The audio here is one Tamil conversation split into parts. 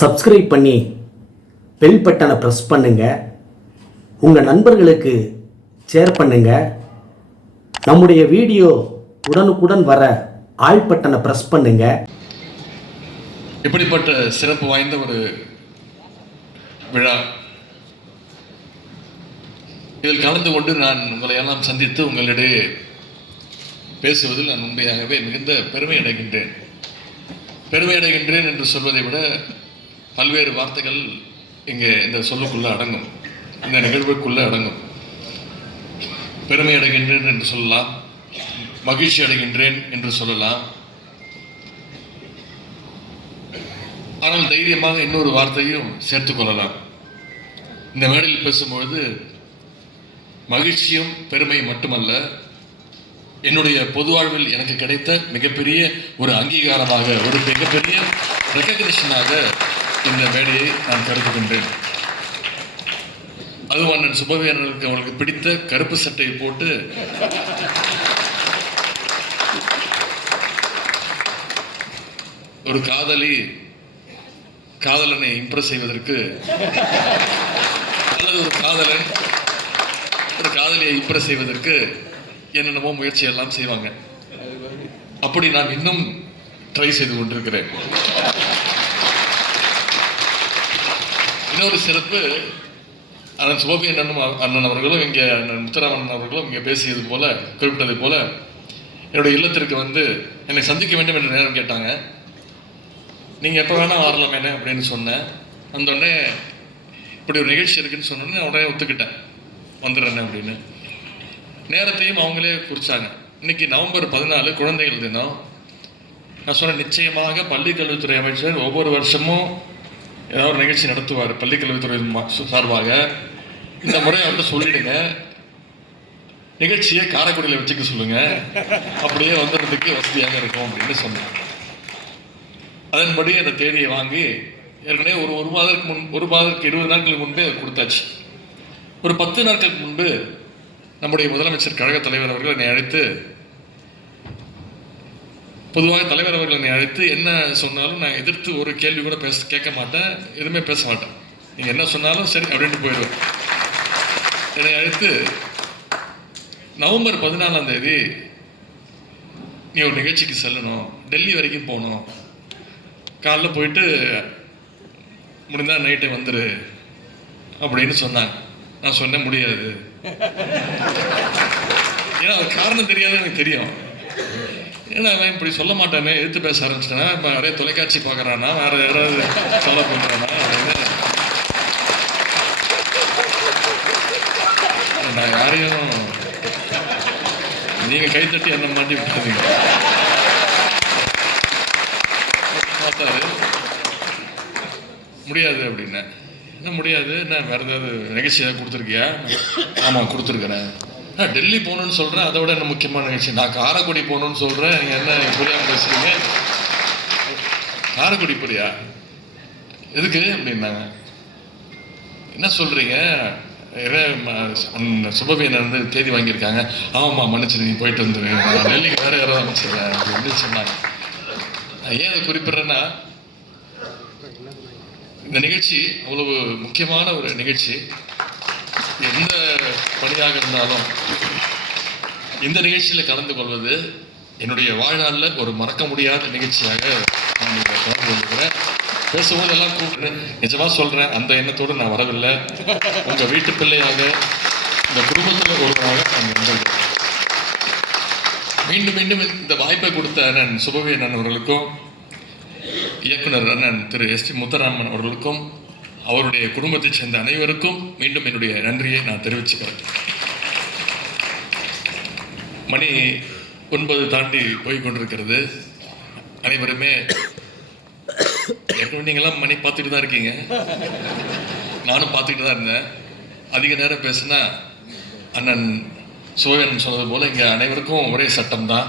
சப்ஸ்கிரைப் பண்ணி பெல் பட்டனை ப்ரெஸ் பண்ணுங்கள் உங்கள் நண்பர்களுக்கு ஷேர் பண்ணுங்கள் நம்முடைய வீடியோ உடனுக்குடன் வர ஆள் பட்டனை ப்ரெஸ் பண்ணுங்கள் இப்படிப்பட்ட சிறப்பு வாய்ந்த ஒரு விழா. இதில் கலந்து கொண்டு நான் உங்களை எல்லாம் சந்தித்து உங்களிடையே பேசுவதில் நான் உண்மையாகவே மிகுந்த பெருமை அடைகின்றேன். பெருமை அடைகின்றேன் என்று சொல்வதை விட பல்வேறு வார்த்தைகள் இங்கே இந்த சொல்லுக்குள்ளே அடங்கும். இந்த நிகழ்வுக்குள்ளே அடங்கும். பெருமை அடைகின்றேன் என்று சொல்லலாம். மகிழ்ச்சி அடைகின்றேன் என்று சொல்லலாம். ஆனால் தைரியமாக இன்னொரு வார்த்தையும் சேர்த்துக் கொள்ளலாம். இந்த மேடையில் பேசும்பொழுது மகிழ்ச்சியும் பெருமை மட்டுமல்ல என்னுடைய பொது வாழ்வில் எனக்கு கிடைத்த மிகப்பெரிய ஒரு அங்கீகாரமாக ஒரு மிகப்பெரிய ரெக்கக்னிஷனாக இந்த மேடையை நான் கருதுகின்றேன். அதுவும் அண்ணன் சுபவேனனுக்கு அவர்களுக்கு பிடித்த கருப்பு சட்டையை போட்டு ஒரு காதலி காதலனை இம்ப்ரெஸ் செய்வதற்கு அல்லது ஒரு காதலன் ஒரு காதலியை இம்ப்ரெஸ் செய்வதற்கு என்னென்னமோ முயற்சி எல்லாம் செய்வாங்க. அப்படி நான் இன்னும் ட்ரை செய்து கொண்டிருக்கிறேன். இன்னொரு சிறப்பு அண்ணன் சுபபி அண்ணனும் அண்ணன் அவர்களும் இங்கே அண்ணன் முத்துராமன் அவர்களும் இங்கே பேசியது போல குறிப்பிட்டது போல என்னுடைய இல்லத்திற்கு வந்து என்னை சந்திக்க வேண்டும் என்று நேரம் கேட்டாங்க. நீங்கள் எப்போ வேணால் வரலாமேனே அப்படின்னு சொன்னேன். வந்தோடனே இப்படி ஒரு நிகழ்ச்சி இருக்குன்னு சொன்னோடனே உடனே ஒத்துக்கிட்டேன். வந்துடுறேனே அப்படின்னு. நேரத்தையும் அவங்களே குறித்தாங்க இன்னைக்கு நவம்பர் பதினாலு குழந்தைகள் தினம். நான் சொன்னேன் நிச்சயமாக பள்ளிக்கல்வித்துறை அமைச்சர் ஒவ்வொரு வருஷமும் ஏதாவது ஒரு நிகழ்ச்சி நடத்துவார் பள்ளிக்கல்வித்துறை சார்பாக இந்த முறை அவர்கிட்ட சொல்லிடுங்க. நிகழ்ச்சியை காரைக்குடியில் வச்சுக்க சொல்லுங்க. அப்படியே வந்துடுறதுக்கு வசதியாக இருக்கும் அப்படின்னு சொன்னாங்க அதன்படி அந்த தேதியை வாங்கி ஏற்கனவே ஒரு ஒரு மாதத்துக்கு முன் ஒரு மாதத்துக்கு இருபது நாட்களுக்கு முன்பே கொடுத்தாச்சு. ஒரு பத்து நாட்களுக்கு முன்பு நம்முடைய முதலமைச்சர் கழக தலைவர் அவர்கள் என்னை அழைத்து பொதுவாக தலைவர் அவர்கள் என்னை அழைத்து என்ன சொன்னாலும் நான் எதிர்த்து ஒரு கேள்வி கூட பேச கேட்க மாட்டேன் எதுவுமே பேச மாட்டேன். நீங்கள் என்ன சொன்னாலும் சரி அப்படின்ட்டு போயிடுவேன். என்னை அழைத்து நவம்பர் பதினாலாம் தேதி நீ ஒரு நிகழ்ச்சிக்கு செல்லணும் டெல்லி வரைக்கும் போகணும். காலைல போயிட்டு முடிந்தால் நைட்டு வந்துடு அப்படின்னு சொன்னாங்க. நான் சொன்னேன் முடியாது. ஏன்னா அது காரணம் தெரியாது எனக்கு தெரியும். ஏன்னா அவன் இப்படி சொல்ல மாட்டானே எடுத்து பேச ஆரம்பிச்சிட்டானா? இப்போ நிறைய தொலைக்காட்சி பார்க்குறானா? வேற யாராவது சொல்ல பண்ணுறானா அப்படின்னு. நான் யாரையும் நீங்கள் கைத்தட்டி என்ன மாட்டி விட்டுறீங்க பார்த்தாரு. முடியாது அப்படின்னேன் என்ன முடியாது? என்ன வேறு ஏதாவது நிகழ்ச்சி ஏதாவது கொடுத்துருக்கியா? ஆமாம் கொடுத்துருக்குறேன். டெல்லி போகணும்னு சொல்கிறேன் அதை விட என்ன முக்கியமான நிகழ்ச்சி? நான் காரைக்குடி போகணும்னு சொல்கிறேன் நீங்கள் என்ன புரியாம பேசுகிறீங்க காரைக்குடி புரியா எதுக்கு அப்படின்னாங்க. என்ன சொல்கிறீங்க சுபவீனர் வந்து தேதி வாங்கியிருக்காங்க. ஆமாம்மா மன்னிச்சு நீ போயிட்டு வந்துரு டெல்லிக்கு வேறு யாராவது அமைச்சிருக்கேன் அப்படின்னு சொன்னாங்க. நான் ஏன் அதை குறிப்பிட்றேன்னா இந்த நிகழ்ச்சி அவ்வளவு முக்கியமான ஒரு நிகழ்ச்சி. எந்த பணியாக இருந்தாலும் இந்த நிகழ்ச்சியில் கலந்து கொள்வது என்னுடைய வாழ்நாளில் ஒரு மறக்க முடியாத நிகழ்ச்சியாக நான் இதை கலந்து கொள்கிறேன். பேசும்போது எல்லாம் கூப்பிடுறேன். நிஜமாக சொல்கிறேன் அந்த எண்ணத்தோடு நான் வரவில்லை. உங்கள் வீட்டு பிள்ளையாக இந்த குடும்பத்தில் ஒருவராக நான் வந்திருக்கிறேன் மீண்டும் மீண்டும் இந்த வாய்ப்பை கொடுத்த அண்ணன் சுபவி அண்ணன் அவர்களுக்கும் இயக்குனர் அண்ணன் திரு எஸ் பி முத்தராமன் அவர்களுக்கும் அவருடைய குடும்பத்தைச் சேர்ந்த அனைவருக்கும் மீண்டும் என்னுடைய நன்றியை நான் தெரிவிச்சுக்கிறேன். மணி ஒன்பது தாண்டி போய் கொண்டிருக்கிறது. அனைவருமே நீங்களாம் மணி பார்த்துட்டு தான் இருக்கீங்க. நானும் பார்த்துக்கிட்டு தான் இருந்தேன். அதிக நேரம் பேசுனா அண்ணன் சோழன் சொன்னது போல் இங்கே அனைவருக்கும் ஒரே சட்டம் தான்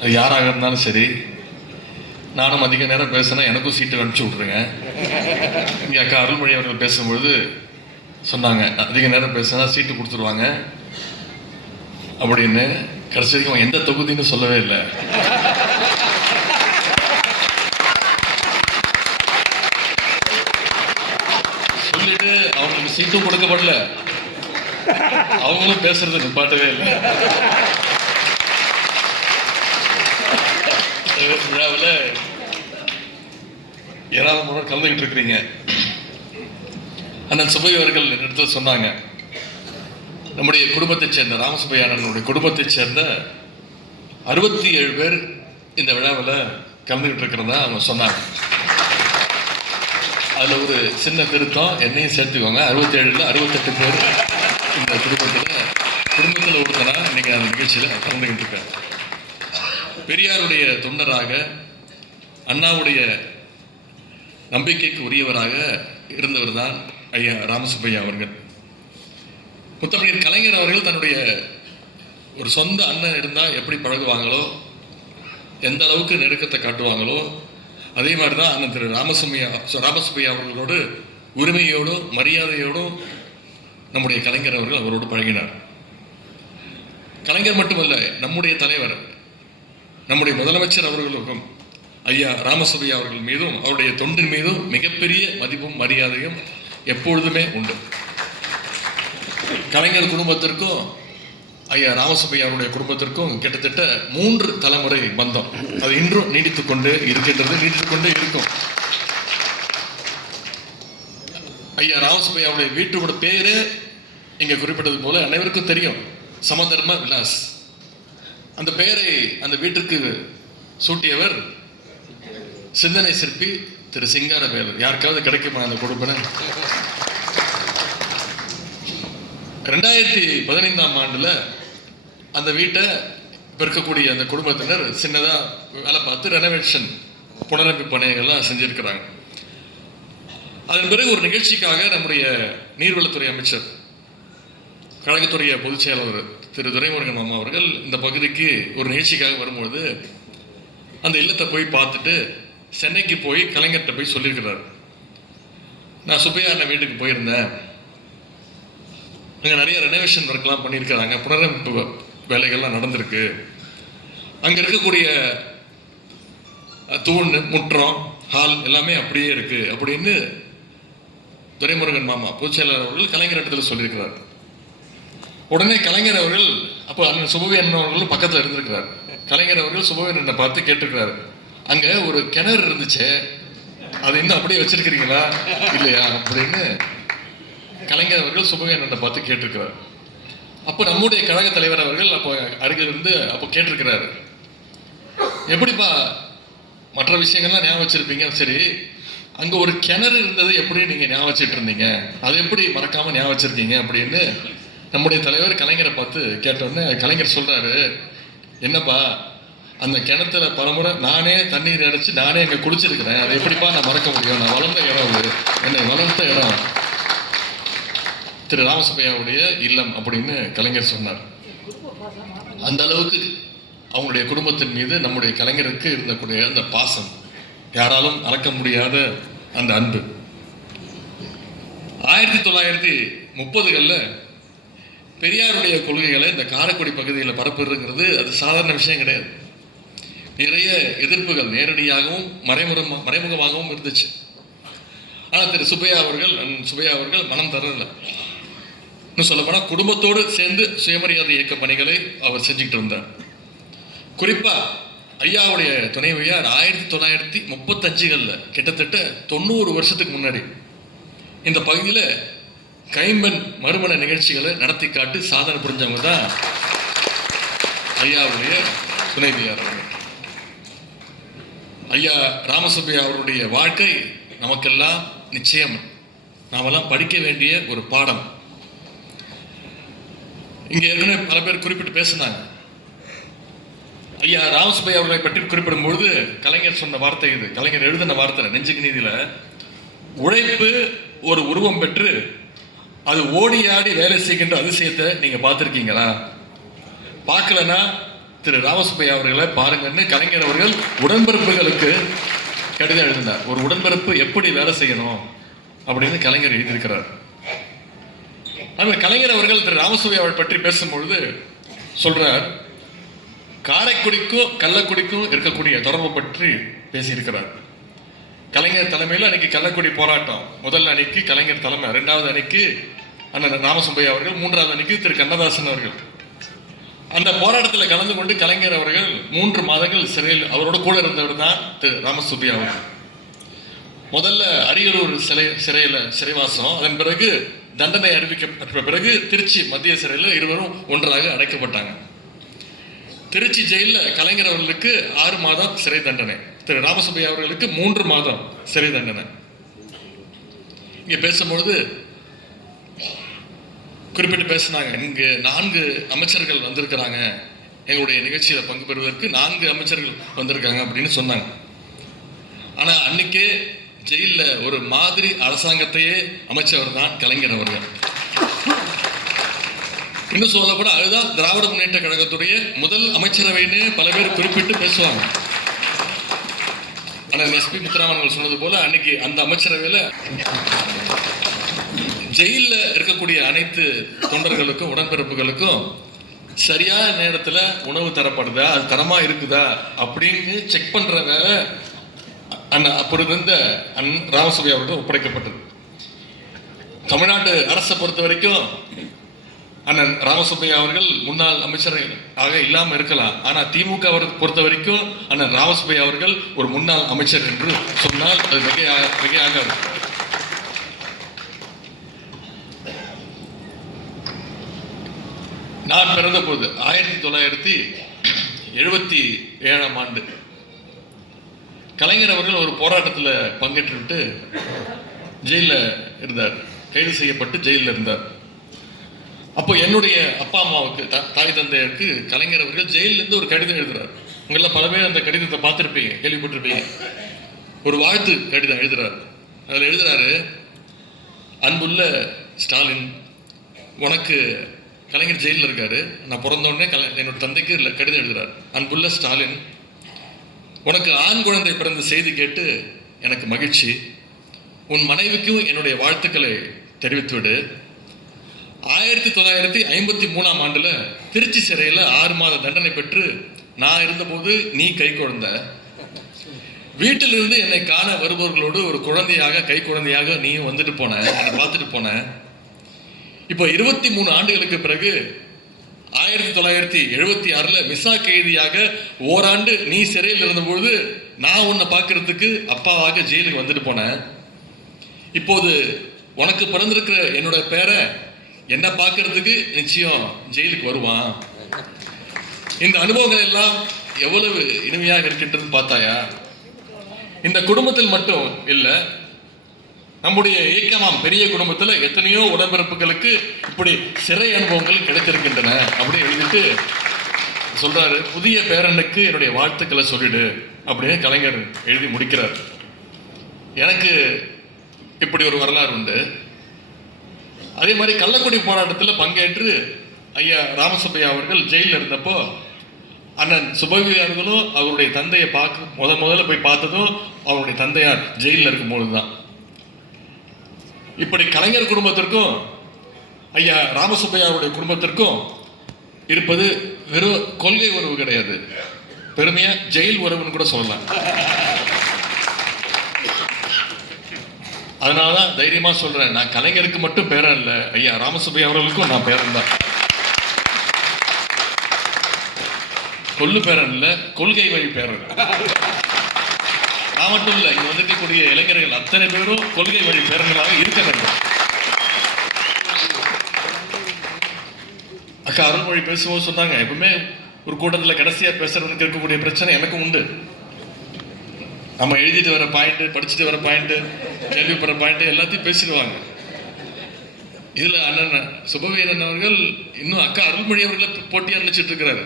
அது யாராக இருந்தாலும் சரி நானும் அதிக நேரம் பேசினா எனக்கும் சீட்டு அனுப்பிச்சு விட்ருங்க இங்கே அக்கா அருள்மொழி அவர்கள் பேசும்பொழுது சொன்னாங்க அதிக நேரம் பேசினா சீட்டு கொடுத்துருவாங்க. அப்படின்னு கடைசி வரைக்கும் அவன் எந்த தொகுதின்னு சொல்லவே இல்லை. சொல்லிட்டு அவங்களுக்கு சீட்டும் கொடுக்கப்படல. அவங்களும் பேசுறது நிப்பாட்டவே இல்லை. விழாவில் ஏராளம் முறை கலந்துக்கிட்டு இருக்கிறீங்க அண்ணன் சுபை அவர்கள் எடுத்து சொன்னாங்க நம்முடைய குடும்பத்தைச் சேர்ந்த ராமசுபையா அண்ணனுடைய குடும்பத்தைச் சேர்ந்த அறுபத்தி ஏழு பேர் இந்த விழாவில் கலந்துக்கிட்டு இருக்கிறதா அவங்க சொன்னாங்க. அதில் ஒரு சின்ன திருத்தம் என்னையும் சேர்த்துக்கோங்க. அறுபத்தேழில் அறுபத்தெட்டு பேர் இந்த குடும்பத்தில் குடும்பத்தில் ஒருத்தனா இன்றைக்கி அந்த நிகழ்ச்சியில் கலந்துக்கிட்டு இருக்காங்க பெரியாருடைய தொண்டராக அண்ணாவுடைய நம்பிக்கைக்கு உரியவராக இருந்தவர் தான் ஐயா ராமசுப்பையா அவர்கள். முத்தமிழர் கலைஞர் அவர்கள் தன்னுடைய ஒரு சொந்த அண்ணன் இருந்தால் எப்படி பழகுவாங்களோ எந்த அளவுக்கு நெருக்கத்தை காட்டுவாங்களோ அதே மாதிரி தான் அண்ணன் திரு ராமசுமையா ராமசுப்பையா அவர்களோடு உரிமையோடும் மரியாதையோடும் நம்முடைய கலைஞர் அவர்கள் அவரோடு பழகினார். கலைஞர் மட்டுமல்ல நம்முடைய தலைவர் நம்முடைய முதலமைச்சர் அவர்களுக்கும் ஐயா ராமசுபையா அவர்கள் மீதும் அவருடைய தொண்டின் மீதும் மிகப்பெரிய மதிப்பும் மரியாதையும் எப்பொழுதுமே உண்டு. கலைஞர் குடும்பத்திற்கும் ஐயா ராமசுபையா அவருடைய குடும்பத்திற்கும் கிட்டத்தட்ட மூன்று தலைமுறை பந்தம். அது இன்றும் நீடித்துக் கொண்டு இருக்கின்றது நீடித்து கொண்டே இருக்கும். ஐயா ராமசுபையா அவருடைய வீட்டோட பேரு இங்க குறிப்பிட்டது போல அனைவருக்கும் தெரியும். சமதர்ம விலாஸ். அந்த பெயரை அந்த வீட்டிற்கு சூட்டியவர் சிந்தனை சிற்பி திரு சிங்காரவேலர் யாருக்காவது கிடைக்குமா அந்த கொடுப்பனை? ரெண்டாயிரத்தி பதினைந்தாம் ஆண்டில் அந்த வீட்டை இப்போ இருக்கக்கூடிய அந்த குடும்பத்தினர் சின்னதாக வேலை பார்த்து ரெனோவேஷன் புனரமைப்பு பணிகள்லாம் செஞ்சுருக்கிறாங்க. அதன் பிறகு ஒரு நிகழ்ச்சிக்காக நம்முடைய நீர்வளத்துறை அமைச்சர் கழகத்துடைய பொதுச் செயலாளர் திரு துரைமுருகன் மாமா அவர்கள் இந்த பகுதிக்கு ஒரு நிகழ்ச்சிக்காக வரும்பொழுது அந்த இல்லத்தை போய் பார்த்துட்டு சென்னைக்கு போய் கலைஞர்கிட்ட போய் சொல்லியிருக்கிறார். நான் சுப்பையாரில் அண்ணன் வீட்டுக்கு போயிருந்தேன். அங்கே நிறைய ரெனோவேஷன் ஒர்க்லாம் பண்ணியிருக்கிறாங்க. புனரமைப்பு வேலைகள்லாம் நடந்திருக்கு. அங்கே இருக்கக்கூடிய தூண் முற்றம் ஹால் எல்லாமே அப்படியே இருக்குது அப்படின்னு துரைமுருகன் மாமா பொதுச்செயலாளர் அவர்கள் கலைஞர் இடத்துல சொல்லியிருக்கிறார். உடனே கலைஞர் அவர்கள் அப்போ அண்ணன் சுபவி அண்ணன் அவர்களும் பக்கத்தில் இருந்திருக்கிறார். கலைஞர் அவர்கள் சுபவி என்னை பார்த்து கேட்டிருக்கிறாரு. அங்கே ஒரு கிணறு இருந்துச்சு அது இன்னும் அப்படியே வச்சிருக்கிறீங்களா? இல்லையா? அப்படின்னு கலைஞர் அவர்கள் சுபவி பார்த்து கேட்டிருக்கிறார். அப்போ நம்முடைய கழக தலைவர் அவர்கள் அப்போ அருகில் இருந்து அப்போ கேட்டிருக்கிறாரு. எப்படிப்பா மற்ற விஷயங்கள்லாம் ஞாபகம் வச்சிருப்பீங்க? சரி அங்க ஒரு கிணறு இருந்தது எப்படி நீங்க ஞாபகம் வச்சுட்டு இருந்தீங்க? அதை எப்படி மறக்காம ஞாபகம் வச்சிருக்கீங்க? அப்படின்னு நம்முடைய தலைவர் கலைஞரை பார்த்து கேட்டோடனே கலைஞர் சொல்றாரு என்னப்பா அந்த கிணத்துல பலமுறை நானே தண்ணீர் அடைச்சு நானே அங்க குளிச்சிருக்கிறேன் அதை எப்படிப்பா நான் மறக்க முடியும்? நான் வளர்ந்த இடம் அது. என்னை வளர்த்த இடம். திரு ராமசுப்பையாவுடைய இல்லம் அப்படின்னு கலைஞர் சொன்னார். அந்த அளவுக்கு அவங்களுடைய குடும்பத்தின் மீது நம்முடைய கலைஞருக்கு இருந்தக்கூடிய அந்த பாசம் யாராலும் அளக்க முடியாத அந்த அன்பு. ஆயிரத்தி தொள்ளாயிரத்தி முப்பதுகளில் பெரியாருடைய கொள்கைகளை இந்த காரைக்குடி பகுதியில் பரப்புறதுங்கிறது அது சாதாரண விஷயம் கிடையாது. நிறைய எதிர்ப்புகள் நேரடியாகவும் மறைமுக மறைமுகமாகவும் இருந்துச்சு. ஆனால் திரு சுப்பையா அவர்கள் அண்ணன் சுப்பையா அவர்கள் மனம் தரல இன்னும் சொல்லப்போனால் குடும்பத்தோடு சேர்ந்து சுயமரியாதை இயக்க பணிகளை அவர் செஞ்சுக்கிட்டு இருந்தார். குறிப்பாக ஐயாவுடைய துணைவியார் ஆயிரத்தி தொள்ளாயிரத்தி முப்பத்தஞ்சுகளில் கிட்டத்தட்ட தொண்ணூறு வருஷத்துக்கு முன்னாடி இந்த பகுதியில் கைம்பெண் மறுமண நிகழ்ச்சிகளை நடத்தி காட்டி சாதனை புரிஞ்சவங்க தான் ஐயாவுடைய துணைவியார் அவர்கள். ஐயா ராமசுப்பையா அவருடைய வாழ்க்கை நமக்கெல்லாம் நிச்சயம். நாமெல்லாம் படிக்க வேண்டிய ஒரு பாடம். இங்க ஏற்கனவே பல பேர் குறிப்பிட்டு பேசினாங்க. ஐயா ராமசுப்பையா அவர்களை பற்றி குறிப்பிடும்பொழுது கலைஞர் சொன்ன வார்த்தை இது. கலைஞர் எழுதின வார்த்தை நெஞ்சுக்கு நீதியில். உழைப்பு ஒரு உருவம் பெற்று அது ஓடி ஆடி வேலை செய்கின்ற அதிசயத்தை நீங்க பார்த்துருக்கீங்களா? பார்க்கலன்னா திரு ராமசுப்பையா அவர்களை பாருங்கன்னு கலைஞர் அவர்கள் உடன்பிறப்புகளுக்கு கடிதம் எழுதினார். ஒரு உடன்பிறப்பு எப்படி வேலை செய்யணும்? அப்படின்னு கலைஞர் எழுதியிருக்கிறார். ஆனால் கலைஞர் அவர்கள் திரு ராமசுப்பையா அவர்கள் பற்றி பேசும்பொழுது சொல்றார் காரைக்குடிக்கும் கள்ளக்குடிக்கும் இருக்கக்கூடிய தொடர்பு பற்றி பேசியிருக்கிறார். கலைஞர் தலைமையில் அன்னைக்கு கள்ளக்குடி போராட்டம். முதல் அணிக்கு கலைஞர் தலைமை ரெண்டாவது அணிக்கு அண்ணன் ராமசுப்பையா அவர்கள் மூன்றாவது அணிக்கு திரு கண்ணதாசன் அவர்கள். அந்த போராட்டத்தில் கலந்து கொண்டு கலைஞர் அவர்கள் மூன்று மாதங்கள் சிறையில் அவரோட கூட இருந்தவர் தான் திரு ராமசுப்பையா அவர்கள். முதல்ல அரியலூர் சிறை சிறையில் சிறைவாசம். அதன் பிறகு தண்டனை அறிவிக்கப்பட்ட பிறகு திருச்சி மத்திய சிறையில் இருவரும் ஒன்றாக அடைக்கப்பட்டாங்க. திருச்சி ஜெயிலில் கலைஞர் அவர்களுக்கு ஆறு மாதம் சிறை தண்டனை. திரு ராமசுப்பையா அவர்களுக்கு மூன்று மாதம் சிறை தண்டனை. இங்கே பேசும்பொழுது குறிப்பிட்டு பேசினாங்க. இங்கு நான்கு அமைச்சர்கள் வந்திருக்கிறாங்க. எங்களுடைய நிகழ்ச்சியில பங்கு பெறுவதற்கு நான்கு அமைச்சர்கள் வந்திருக்காங்க அப்படின்னு சொன்னாங்க. ஆனா அன்னைக்கே ஜெயிலில் ஒரு மாதிரி அரசாங்கத்தையே அமைச்சவர் தான் கலைஞர் அவர்கள். இன்னும் சொல்லப்பட அதுதான் திராவிட முன்னேற்ற கழகத்துடைய முதல் அமைச்சரவைன்னு பல பேர் குறிப்பிட்டு பேசுவாங்க. ஆனா எஸ்பி முத்துராமன் சொன்னது போல அன்னைக்கு அந்த அமைச்சரவையில ஜெயில்ல இருக்கக்கூடிய அனைத்து தொண்டர்களுக்கும் உடன்பிறப்புகளுக்கும் சரியான நேரத்துல உணவு தரப்படுதா? அது தரமா இருக்குதா? அப்படின்னு செக் பண்ற வேலை அண்ணன் அப்பொழுது இருந்த அன் ராமசுபி அவர்கள் ஒப்படைக்கப்பட்டது. தமிழ்நாடு அரசை பொறுத்த வரைக்கும் அண்ணன் ராமசுப்பையா அவர்கள் முன்னாள் அமைச்சர் ஆக இல்லாமல் இருக்கலாம். ஆனால் திமுக அவர் பொறுத்த வரைக்கும் அண்ணன் ராமசுப்பையா அவர்கள் ஒரு முன்னாள் அமைச்சர் என்று சொன்னால் அது மிகையாக மிகையாக இருக்கும் நான் பிறந்த போது ஆயிரத்தி தொள்ளாயிரத்தி எழுபத்தி ஏழாம் ஆண்டு. கலைஞர் அவர்கள் ஒரு போராட்டத்தில் பங்கேற்றுவிட்டு ஜெயிலில் இருந்தார். கைது செய்யப்பட்டு ஜெயிலில் இருந்தார். அப்போ என்னுடைய அப்பா அம்மாவுக்கு தாய் தந்தையருக்கு கலைஞர் அவர்கள் ஜெயிலிருந்து ஒரு கடிதம் எழுதுறார். உங்கள பல பேர் அந்த கடிதத்தை பார்த்துருப்பீங்க கேள்விப்பட்டிருப்பீங்க. ஒரு வாழ்த்து கடிதம் எழுதுறாரு. அதில் எழுதுறாரு அன்புள்ள ஸ்டாலின் உனக்கு கலைஞர் ஜெயிலில் இருக்காரு. நான் பிறந்தவுடனே கலை என்னோட தந்தைக்கு இல்ல கடிதம் எழுதுறாரு. அன்புள்ள ஸ்டாலின் உனக்கு ஆண் குழந்தை பிறந்த செய்தி கேட்டு எனக்கு மகிழ்ச்சி. உன் மனைவிக்கும் என்னுடைய வாழ்த்துக்களை தெரிவித்துவிடு. ஆயிரத்தி தொள்ளாயிரத்தி ஐம்பத்தி மூணாம் ஆண்டில் திருச்சி சிறையில் ஆறு மாத தண்டனை பெற்று நான் இருந்தபோது நீ கை குழந்த. வீட்டிலிருந்து என்னை காண வருபவர்களோடு ஒரு குழந்தையாக கை குழந்தையாக நீயும் வந்துட்டு போன என்னை பார்த்துட்டு போனேன் இப்போ இருபத்தி மூணு ஆண்டுகளுக்கு பிறகு ஆயிரத்தி தொள்ளாயிரத்தி எழுபத்தி ஆறில் மிசா கைதியாக ஓராண்டு நீ சிறையில் இருந்தபொழுது நான் உன்னை பார்க்கறதுக்கு அப்பாவாக ஜெயிலுக்கு வந்துட்டு போனேன். இப்போது உனக்கு பிறந்திருக்கிற என்னோட பேரை என்ன பார்க்கறதுக்கு நிச்சயம் ஜெயிலுக்கு வருவான். இந்த அனுபவங்கள் எல்லாம் எவ்வளவு இனிமையாக இருக்கின்றதுன்னு பார்த்தாயா? இந்த குடும்பத்தில் மட்டும் இல்லை நம்முடைய இயக்கமாம் பெரிய குடும்பத்தில் எத்தனையோ உடம்பிறப்புகளுக்கு இப்படி சிறை அனுபவங்கள் கிடைத்திருக்கின்றன. அப்படி எழுதிட்டு சொல்றாரு புதிய பேரனுக்கு என்னுடைய வாழ்த்துக்களை சொல்லிடு அப்படின்னு கலைஞர் எழுதி முடிக்கிறார். எனக்கு இப்படி ஒரு வரலாறு உண்டு. அதே மாதிரி கள்ளக்குடி போராட்டத்தில் பங்கேற்று ஐயா ராமசுப்பையா அவர்கள் ஜெயிலில் இருந்தப்போ அண்ணன் சுபவியார்களும் அவருடைய தந்தையை பார்க்க முத முதல்ல போய் பார்த்ததும் அவருடைய தந்தையார் ஜெயிலில் இருக்கும்பொழுது தான் இப்படி கலைஞர் குடும்பத்திற்கும் ஐயா ராமசுப்பையாருடைய குடும்பத்திற்கும் இருப்பது வெறும் கொள்கை உறவு கிடையாது. பெருமையா ஜெயில் உறவுன்னு கூட சொல்லலாம். அதனாலதான் தைரியமா சொல்றேன் நான் கலைஞருக்கு மட்டும் பேரன் இல்லை ஐயா ராமசுப்பையா அவர்களுக்கும் நான் பேரன் தான். கொள்ளு பேரன் இல்ல கொள்கை வழி பேரன். நான் மட்டும் இல்லை இங்கே வந்திருக்கக்கூடிய இளைஞர்கள் அத்தனை பேரும் கொள்கை வழி பேரங்களாக இருக்க வேண்டும். அக்கா அருள்மொழி பேசும்போது சொன்னாங்க எப்பவுமே ஒரு கூட்டத்தில் கடைசியாக பேசுறவனுக்கு இருக்கக்கூடிய பிரச்சனை எனக்கும் உண்டு. நம்ம எழுதிட்டு வர பாயிண்ட் படிச்சுட்டு வர பாயிண்ட் கேள்விப்படுற பாயிண்ட் எல்லாத்தையும் பேசிடுவாங்க. இதில் அண்ணன் சுபவீரன் அவர்கள் இன்னும் அக்கா அருள்மொழி அவர்களை போட்டியா நினைச்சிட்டு இருக்கிறாரு.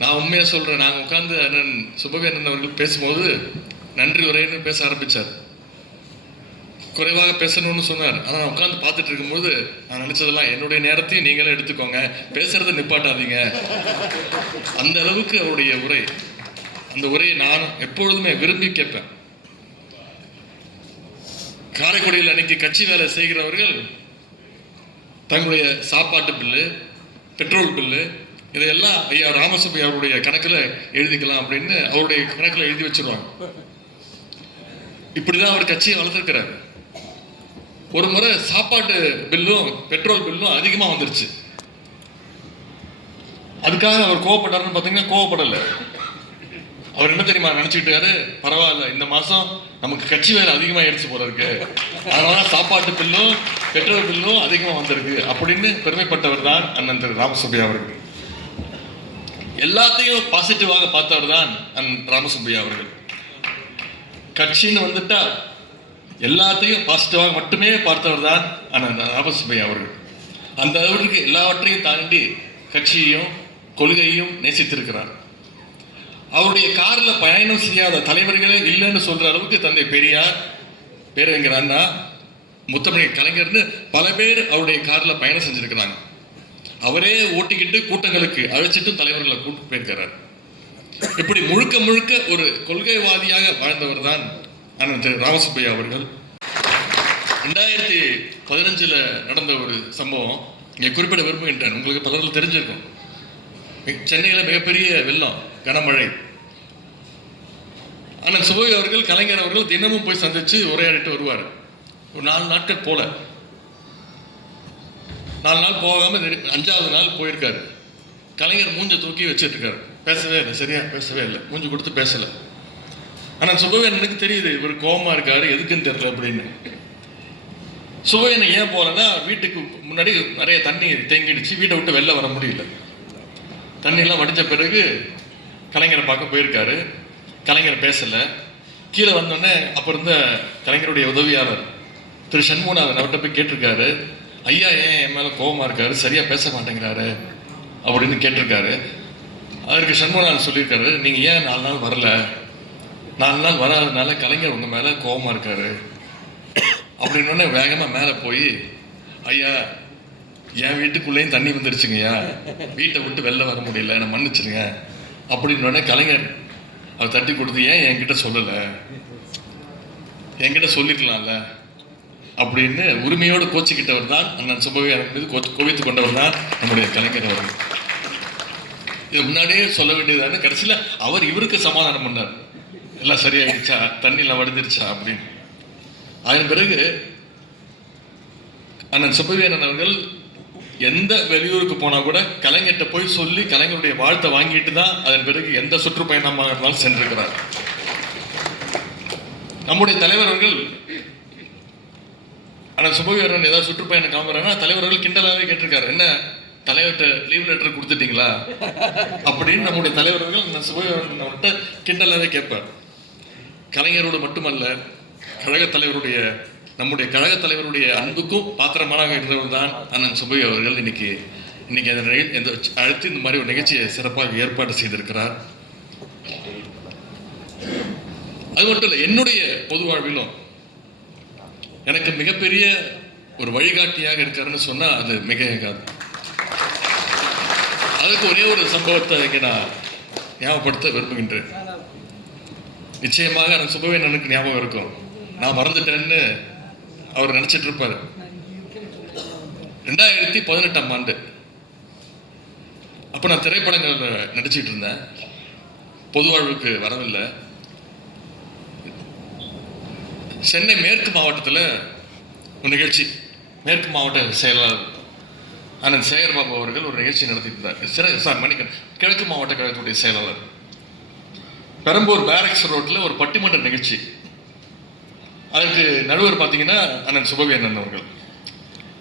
நான் உண்மையா சொல்றேன். நாங்க உட்காந்து அண்ணன் சுபவீரன் அவர்கள் பேசும்போது நன்றி உரைன்னு பேச ஆரம்பிச்சார். குறைவாக பேசணும்னு சொன்னார். ஆனா நான் உட்காந்து பார்த்துட்டு இருக்கும்போது நான் நினைச்சதெல்லாம் என்னுடைய நேரத்தையும் நீங்களே எடுத்துக்கோங்க. பேசுறதை நிப்பாட்டாதீங்க. அந்த அளவுக்கு அவருடைய உரை. அந்த உரையை நான் எப்பொழுதுமே விரும்பி கேட்பேன். காரைக்குடியில் அன்னைக்கு கட்சி வேலை செய்கிறவர்கள் தங்களுடைய சாப்பாட்டு பில்லு பெட்ரோல் பில்லு இதையெல்லாம் ஐயா ராமசுப்பி அவருடைய கணக்கில் எழுதிக்கலாம் அப்படின்னு அவருடைய கணக்கில் எழுதி வச்சிருவாங்க. இப்படிதான் அவர் கட்சியை வளர்த்துருக்கிறார். ஒரு முறை சாப்பாட்டு பில்லும் பெட்ரோல் பில்லும் அதிகமா வந்துருச்சு. அதுக்காக அவர் கோவப்பட்டாருன்னு பார்த்தீங்கன்னா கோவப்படலை. அவர் என்ன தெரியுமா நினச்சிக்கிட்டாரு பரவாயில்ல இந்த மாசம் நமக்கு கட்சி வேலை அதிகமாயிடுச்சு போல இருக்கு. அதனால சாப்பாட்டு பில்லும் பெட்ரோல் பில்லும் அதிகமா வந்திருக்கு அப்படின்னு பெருமைப்பட்டவர் தான் அண்ணன் திரு ராமசுப்பையா அவர்கள். எல்லாத்தையும் பாசிட்டிவாக பார்த்தவர் தான் அண்ணன் ராமசுப்பையா அவர்கள். கட்சின்னு வந்துட்டா எல்லாத்தையும் பாசிட்டிவாக மட்டுமே பார்த்தவர் தான் அண்ணன் ராமசுப்பையா அவர்கள். அந்த அளவிற்கு எல்லாவற்றையும் தாண்டி கட்சியையும் கொள்கையையும் நேசித்திருக்கிறார். அவருடைய காரில் பயணம் செய்யாத தலைவர்களே இல்லைன்னு சொல்ற அளவுக்கு தந்தை பெரியார் பேரறிஞர் அண்ணா முத்தமிழ் கலைஞர்னு பல பேர் அவருடைய காரில் பயணம் செஞ்சிருக்கிறாங்க. அவரே ஓட்டிக்கிட்டு கூட்டங்களுக்கு அழைச்சிட்டு தலைவர்களை கூட்டு போயிருக்கிறார் இப்படி முழுக்க முழுக்க ஒரு கொள்கைவாதியாக வாழ்ந்தவர் தான் அண்ணன் திரு ராமசுப்பையா அவர்கள். ரெண்டாயிரத்தி பதினஞ்சுல நடந்த ஒரு சம்பவம் இங்கே குறிப்பிட விரும்புகின்றேன். உங்களுக்கு பலரில் தெரிஞ்சிருக்கும். சென்னையில் மிகப்பெரிய வெள்ளம் கனமழை. ஆனால் சுபவி அவர்கள் கலைஞர் அவர்கள் தினமும் போய் சந்தித்து உரையாடிட்டு வருவார். ஒரு நாலு நாட்கள் போல. நாலு நாள் போகாமல் அஞ்சாவது நாள் போயிருக்காரு. கலைஞர் மூஞ்ச தூக்கி வச்சுட்டுருக்காரு பேசவே இல்லை சரியா? பேசவே இல்லை. மூஞ்சி கொடுத்து பேசலை. ஆனால் சுபவேன் எனக்கு தெரியுது இவர் கோபமாக இருக்காரு எதுக்குன்னு தெரியல அப்படின்னு. சுபவேனை ஏன் போகலன்னா வீட்டுக்கு முன்னாடி நிறைய தண்ணி தேங்கிடுச்சு வீட்டை விட்டு வெளில வர முடியல. தண்ணியெல்லாம் வடிஞ்ச பிறகு கலைஞரை பார்க்க போயிருக்காரு. கலைஞர் பேசலை. கீழே வந்தோடனே அப்போ இருந்த கலைஞருடைய உதவியாளர் திரு சண்முகநாதன் அவர்கிட்ட போய் கேட்டிருக்காரு. ஐயா ஏன் என் மேலே கோபமாக இருக்காரு? சரியாக பேச மாட்டேங்கிறாரு அப்படின்னு கேட்டிருக்காரு. அதற்கு சண்முகநாதன் சொல்லியிருக்காரு நீங்கள் ஏன் நாலு நாள் வரல? நாலு நாள் வராதனால கலைஞர் உங்கள் மேலே கோபமாக இருக்காரு. அப்படின்னு வேகமாக மேலே போய் ஐயா என் வீட்டுக்குள்ளேயும் தண்ணி வந்துருச்சுங்கய்யா வீட்டை விட்டு வெளில வர முடியல. என்னை மன்னிச்சிருங்க. அப்படின்னு கலைஞர் அவர் தட்டி கொடுத்து ஏன் என்கிட்ட சொல்லலை? என்கிட்ட சொல்லிருக்கலாம்ல. அப்படின்னு உரிமையோடு கோச்சிக்கிட்டவர் தான் அண்ணன் சுபவியார் மீது கோவித்து கொண்டவர் தான் நம்முடைய கலைஞர் அவர்கள். இது முன்னாடியே சொல்ல வேண்டியதானு கடைசியில் அவர் இவருக்கு சமாதானம் பண்ணார். எல்லாம் சரியாயிடுச்சா? தண்ணியெல்லாம் வடிஞ்சிருச்சா அப்படின்னு. அதன் பிறகு அண்ணன் சுப்பவியனன் அவர்கள் எந்த வெளியூருக்கு போனால் கூட கலைஞர்கிட்ட போய் சொல்லி கலைஞருடைய வாழ்த்தை வாங்கிட்டு தான் அதன் பிறகு எந்த சுற்றுப்பயணமாக இருந்தாலும் சென்றிருக்கிறார். நம்முடைய தலைவர் அவர்கள் ஆனால் சுபவீரன் ஏதாவது சுற்றுப்பயணம் காமிறாங்கன்னா தலைவர்கள் கிண்டலாகவே கேட்டிருக்காரு. என்ன தலைவர்கிட்ட லீவ் லெட்டர் கொடுத்துட்டீங்களா? அப்படின்னு நம்முடைய தலைவர்கள் நான் சுபவீரன் அவர்கிட்ட கிண்டலாகவே கேட்பார். கலைஞரோடு மட்டுமல்ல கழக தலைவருடைய நம்முடைய கழக தலைவருடைய அன்புக்கும் பாத்திரமானாக இருந்தவர் தான் அண்ணன் சுபவி அவர்கள். இன்னைக்கு இன்னைக்கு அந்த நிகழ் இந்த அழைத்து இந்த மாதிரி ஒரு நிகழ்ச்சியை சிறப்பாக ஏற்பாடு செய்திருக்கிறார். அது மட்டும் இல்லை என்னுடைய பொது வாழ்விலும் எனக்கு மிகப்பெரிய ஒரு வழிகாட்டியாக இருக்காருன்னு சொன்னால் அது மிக அதுக்கு ஒரே ஒரு சம்பவத்தை இங்கே நான் ஞாபகப்படுத்த விரும்புகின்றேன். நிச்சயமாக எனக்கு சுபவேனனுக்கு ஞாபகம் இருக்கும். நான் மறந்துட்டேன்னு அவர் நினச்சிட்டு இருப்பார். ரெண்டாயிரத்தி பதினெட்டாம் ஆண்டு. அப்போ நான் திரைப்படங்களில் நடிச்சிட்டு இருந்தேன். பொது வாழ்வுக்கு வரவில்லை. சென்னை மேற்கு மாவட்டத்தில் ஒரு நிகழ்ச்சி. மேற்கு மாவட்ட செயலாளர் அண்ணன் சேகர் பாபு அவர்கள் ஒரு நிகழ்ச்சி நடத்திட்டு இருந்தார் சிற சார் மணிக்கன் கிழக்கு மாவட்ட கழகத்துடைய செயலாளர். பெரம்பூர் பேரக்ஸ் ரோட்டில் ஒரு பட்டிமன்ற நிகழ்ச்சி. அதற்கு நடுவர் பார்த்தீங்கன்னா அண்ணன் சுபவேந்தன் அவர்கள்.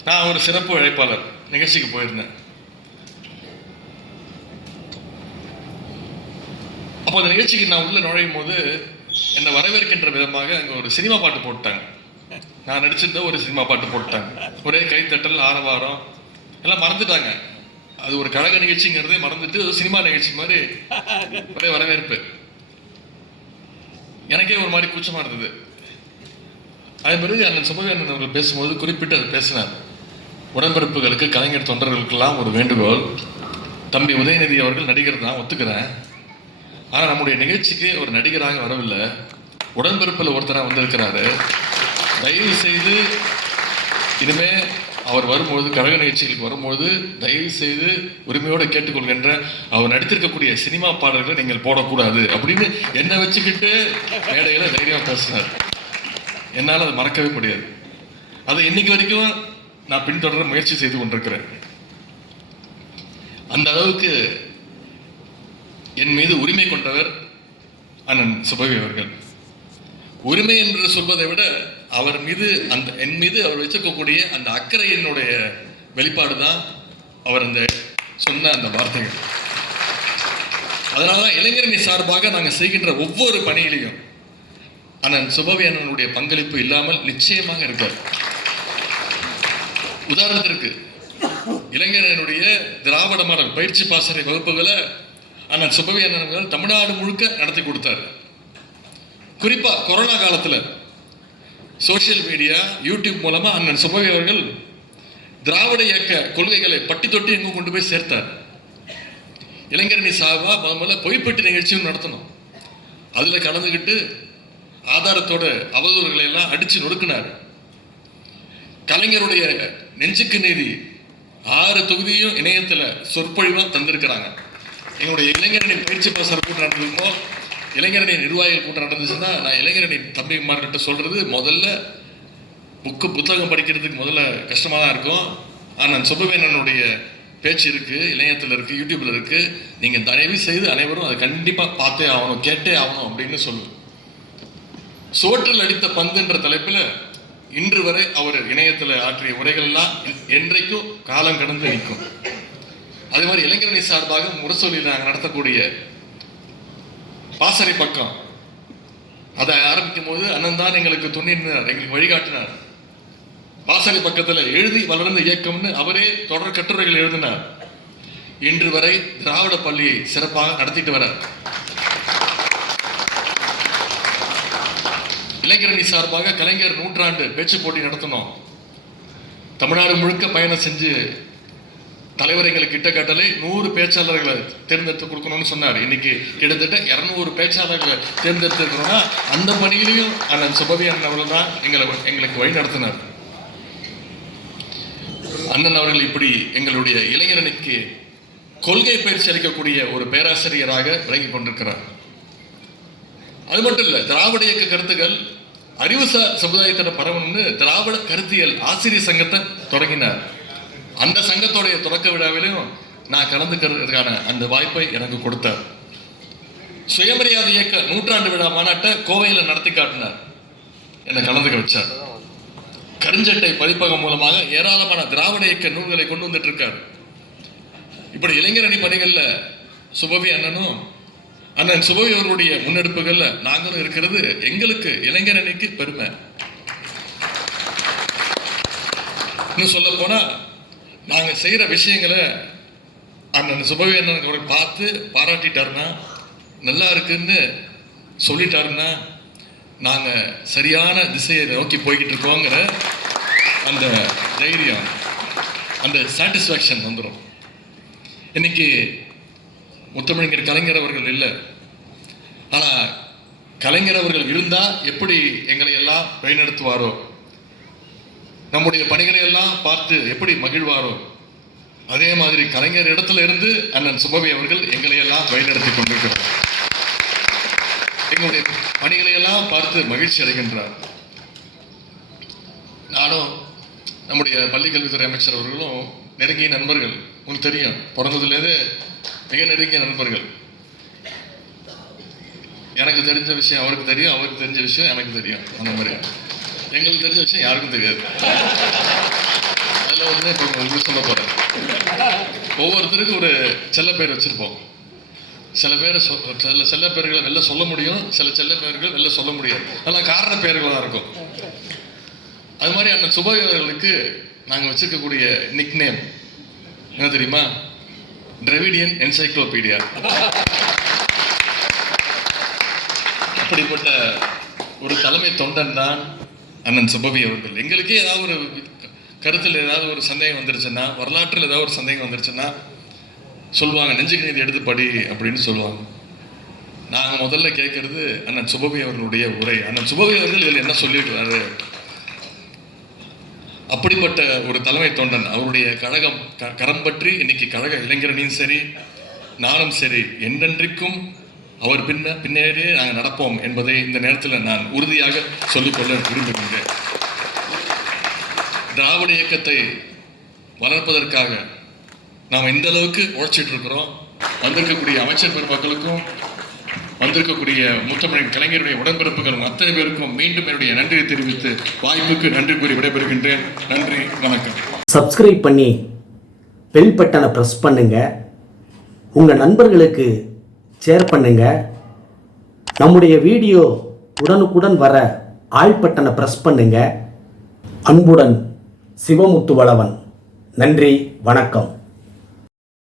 நான் ஒரு சிறப்பு அழைப்பாளர். நிகழ்ச்சிக்கு போயிருந்தேன். அப்போ அந்த நிகழ்ச்சிக்கு நான் உள்ள நுழையும் போது என்னை வரவேற்கின்ற விதமாக அங்கே ஒரு சினிமா பாட்டு போட்டாங்க. நான் நடிச்சிருந்த ஒரு சினிமா பாட்டு போட்டாங்க. ஒரே கைத்தட்டல் ஆரவாரம் எல்லாம் மறந்துட்டாங்க. அது ஒரு கழக நிகழ்ச்சிங்கிறதே மறந்துட்டு ஒரு சினிமா நிகழ்ச்சி மாதிரி ஒரே வரவேற்பு. எனக்கே ஒரு மாதிரி கூச்சமா இருந்தது. அதே பிறகு அண்ணன் சுமவேந்தன் அவர்கள் பேசும்போது குறிப்பிட்டு அது பேசினார். உடன்பிறப்புகளுக்கு கலைஞர் தொண்டர்களுக்கெல்லாம் ஒரு வேண்டுகோள். தம்பி உதயநிதி அவர்கள் நடிகர் தான் ஒத்துக்கிறேன். ஆனால் நம்முடைய நிகழ்ச்சிக்கு ஒரு நடிகராக வரவில்லை. உடன்பிறப்பில் ஒருத்தராக வந்திருக்கிறாரு. தயவு செய்து இனிமே அவர் வரும்போது கழக நிகழ்ச்சிகளுக்கு வரும்போது தயவு செய்து உரிமையோடு கேட்டுக்கொள்கின்ற அவர் நடித்திருக்கக்கூடிய சினிமா பாடல்களை நீங்கள் போடக்கூடாது அப்படின்னு என்னை வச்சுக்கிட்டு மேடையில் தைரியமாக பேசினார். என்னால் அதை மறக்கவே முடியாது. அதை இன்னைக்கு வரைக்கும் நான் பின்தொடர முயற்சி செய்து கொண்டிருக்கிறேன். அந்த அளவுக்கு என் மீது உரிமை கொண்டவர் அண்ணன் சுபவி அவர்கள். உரிமை என்று சொல்வதை விட அவர் மீது அந்த என் மீது அவர் வச்சிருக்கக்கூடிய அந்த அக்கறையினுடைய வெளிப்பாடு தான் அவர் அந்த சொன்ன அந்த வார்த்தைகள். அதனால இளைஞரணி சார்பாக நாங்கள் செய்கின்ற ஒவ்வொரு பணியிலையும் அண்ணன் சுபவி அண்ணனுடைய பங்களிப்பு இல்லாமல் நிச்சயமாக இருப்பார் உதாரணத்திற்கு இளைஞரனுடைய திராவிட மாடல் பயிற்சி பாசறை வகுப்புகளை அண்ணன் சுபவி அண்ணன் தமிழ்நாடு முழுக்க நடத்தி கொடுத்தார். குறிப்பாக கொரோனா காலத்தில் சோஷியல் மீடியா யூடியூப் மூலமாக அண்ணன் சுபவி அவர்கள் திராவிட இயக்க கொள்கைகளை பட்டி தொட்டி எங்கும் கொண்டு போய் சேர்த்தார். இளைஞரணி சார்பாக முத முதல்ல பொய்ப்பட்டு நிகழ்ச்சியும் நடத்தணும். அதில் கலந்துக்கிட்டு ஆதாரத்தோட அவதூறுகளை எல்லாம் அடித்து நொறுக்கினார். கலைஞருடைய நெஞ்சுக்கு நீதி ஆறு தொகுதியும் இணையத்தில் சொற்பொழிவாக தந்திருக்கிறாங்க. எங்களுடைய இளைஞரணி பயிற்சி பாசர் கூட்டம் நடந்திருக்கோம் இளைஞரணி நிர்வாகிகள் கூட்டம் நடந்துச்சுன்னா நான் இளைஞரணி தம்பிமார்கிட்ட சொல்கிறது முதல்ல புக்கு புத்தகம் படிக்கிறதுக்கு முதல்ல கஷ்டமாக தான் இருக்கும். ஆனால் சுபவேணனுடைய பேச்சு இருக்குது இணையத்தில் இருக்குது யூடியூப்பில் இருக்குது நீங்கள் தயவு செய்து அனைவரும் அதை கண்டிப்பாக பார்த்தே ஆகணும் கேட்டே ஆகணும் அப்படின்னு சொல்லுவேன். சோற்றில் அடித்த பந்துன்ற தலைப்பில் இன்று வரை அவர் இணையத்தில் ஆற்றிய உரைகள் எல்லாம் என்றைக்கும் காலம் கடந்து நிற்கும். அதே மாதிரி இளைஞரணி சார்பாக முரசொலியில் நாங்கள் நடத்தக்கூடிய பாசறை பக்கம். அதை ஆரம்பிக்கும் போது அண்ணன் தான் எங்களுக்கு துணினார் எங்களுக்கு வழிகாட்டினார். பாசறை பக்கத்தில் எழுதி வளர்ந்த இயக்கம்னு அவரே தொடர் கட்டுரைகள் எழுதினார். இன்று வரை திராவிட பள்ளியை சிறப்பாக நடத்திட்டு வரார். இளைஞரணி சார்பாக கலைஞர் நூற்றாண்டு பேச்சு போட்டி நடத்தினோம். தமிழ்நாடு முழுக்க பயணம் செஞ்சு தலைவர் எங்களுக்கு கிட்ட கட்டளை நூறு பேச்சாளர்களை தேர்ந்தெடுத்து கொடுக்கணும்னு சொன்னார். இன்னைக்கு கிட்டத்தட்ட இரநூறு பேச்சாளர்களை தேர்ந்தெடுத்துருக்கிறோம்னா அந்த பணியிலையும் அண்ணன் சுபவி அண்ணன் அவர்கள் தான் எங்களை எங்களுக்கு வழி நடத்தினார். அண்ணன் அவர்கள் இப்படி எங்களுடைய இளைஞரணிக்கு கொள்கை பயிற்சி அளிக்கக்கூடிய ஒரு பேராசிரியராக விளங்கி கொண்டிருக்கிறார். அது மட்டும் இல்ல திராவிட இயக்க கருத்துக்கள் அறிவுசார் சமுதாயத்திட பரவணும்னு திராவிட கருத்தியல் ஆசிரியர் சங்கத்தை தொடங்கினார். அந்த சங்கத்தோடைய தொடக்க விழாவிலையும் நான் கலந்துக்கிறதுக்கான அந்த வாய்ப்பை எனக்கு கொடுத்தார். சுயமரியாதை இயக்க நூற்றாண்டு விழா மாநாட்டை கோவையில் நடத்தி காட்டினார். என்னை கலந்துக்க வச்சார். கருஞ்சட்டை பதிப்பகம் மூலமாக ஏராளமான திராவிட இயக்க நூல்களை கொண்டு வந்துட்டு இருக்கார் இப்படி இளைஞரணி பணிகளில் சுபவி அண்ணனும் அண்ணன் சுபவி அவருடைய முன்னெடுப்புகளில் நாங்களும் இருக்கிறது எங்களுக்கு இளைஞரணிக்கு பெருமை. இன்னும் சொல்ல போனால் நாங்கள் செய்கிற விஷயங்களை அண்ணன் சுபவேந்தன் அண்ணன் அவர்கள் பார்த்து பாராட்டிட்டாருன்னா நல்லா இருக்குன்னு சொல்லிட்டாருன்னா நாங்கள் சரியான திசையை நோக்கி போய்கிட்டு இருக்கோங்கிற அந்த தைரியம் அந்த சாட்டிஸ்ஃபேக்ஷன் வந்துடும் இன்னைக்கு முத்தமிழங்கர் கலைஞர் அவர்கள் இல்லை. ஆனால் கலைஞர் அவர்கள் இருந்தால் எப்படி எங்களை எல்லாம் வழிநடத்துவாரோ நம்முடைய பணிகளை எல்லாம் பார்த்து எப்படி மகிழ்வாரோ அதே மாதிரி கலைஞர் இடத்துல இருந்து அண்ணன் சுபவி அவர்கள் எங்களை எல்லாம் வழிநடத்தி கொண்டிருக்கிறார். எங்களுடைய பணிகளை எல்லாம் பார்த்து மகிழ்ச்சி அடைகின்றார். நானும் நம்முடைய பள்ளிக்கல்வித்துறை அமைச்சர் அவர்களும் நெருங்கிய நண்பர்கள் உங்களுக்கு தெரியும் பிறந்ததுலேருந்து மிக நெருங்கிய நண்பர்கள். எனக்கு தெரிஞ்ச விஷயம் அவருக்கு தெரியும் அவருக்கு தெரிஞ்ச விஷயம் எனக்கு தெரியும். அந்த மாதிரி. எங்களுக்கு தெரிஞ்ச விஷயம் யாருக்கும் தெரியாது. அதில் வந்து இப்போ உங்களுக்கு சொல்ல போகிறேன் ஒவ்வொருத்தருக்கும் ஒரு செல்ல பேர் வச்சுருப்போம். சில பேர் சொ- சில செல்ல பேர்களை வெளில சொல்ல முடியும் சில செல்ல பேர்களை வெளில சொல்ல முடியாது. அதெல்லாம் காரண பேர்களாக இருக்கும். அது மாதிரி அண்ணன் சுபவி அவர்களுக்கு நாங்கள் வச்சுருக்கக்கூடிய நிக் நேம் என்ன தெரியுமா? டிரவிடியன் என்சைக்ளோபீடியா அப்படிப்பட்ட ஒரு தலைமை தொண்டன் தான் அண்ணன் சுபவி அவர்கள். எங்களுக்கே ஏதாவது ஒரு கருத்தில் ஏதாவது ஒரு சந்தேகம் வந்துருச்சுன்னா வரலாற்றில் ஏதாவது ஒரு சந்தேகம் வந்துருச்சுன்னா சொல்லுவாங்க நெஞ்சுக்கு எடுத்து படி அப்படின்னு சொல்லுவாங்க. நாங்கள் முதல்ல கேட்கறது அண்ணன் சுபவி அவர்களுடைய உரை. அண்ணன் சுபவி அவர்கள் இதில் என்ன சொல்லியிருக்கிறாரு? அப்படிப்பட்ட ஒரு தலைமை தொண்டன் அவருடைய கழகம் க- கரம் பற்றி இன்னைக்கு கழக இளைஞரணியும் சரி நானும் சரி என்றென்றைக்கும் அவர் பின்ன பின்னேறே நாங்கள் நடப்போம் என்பதை இந்த நேரத்தில் நான் உறுதியாக சொல்லிக்கொள்ள விரும்புகின்றேன். திராவிட இயக்கத்தை வளர்ப்பதற்காக நாம் இந்த அளவுக்கு உழைச்சிட்டு இருக்கிறோம். வந்திருக்கக்கூடிய அமைச்சர் பெருமக்களுக்கும் வந்திருக்கக்கூடிய முத்தமிழின் கலைஞருடைய உடன்பிறப்புகள் அத்தனை பேருக்கும் மீண்டும் என்னுடைய நன்றியை தெரிவித்து வாய்ப்புக்கு நன்றி கூறி விடைபெறுகின்றேன். நன்றி வணக்கம். சப்ஸ்கிரைப் பண்ணி பெல் பட்டனை ப்ரெஸ் பண்ணுங்க. உங்கள் நண்பர்களுக்கு ஷேர் பண்ணுங்க. நம்முடைய வீடியோ உடனுக்குடன் வர ஆள் பட்டனை ப்ரெஸ் பண்ணுங்க. அன்புடன் சிவமுத்து வளவன் நன்றி வணக்கம்.